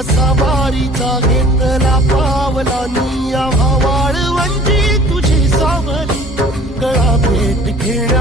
वसा वारीचा घेतला पावलानी आव्हा वाळवंटी तुझी सावली गळा भेट घेण्या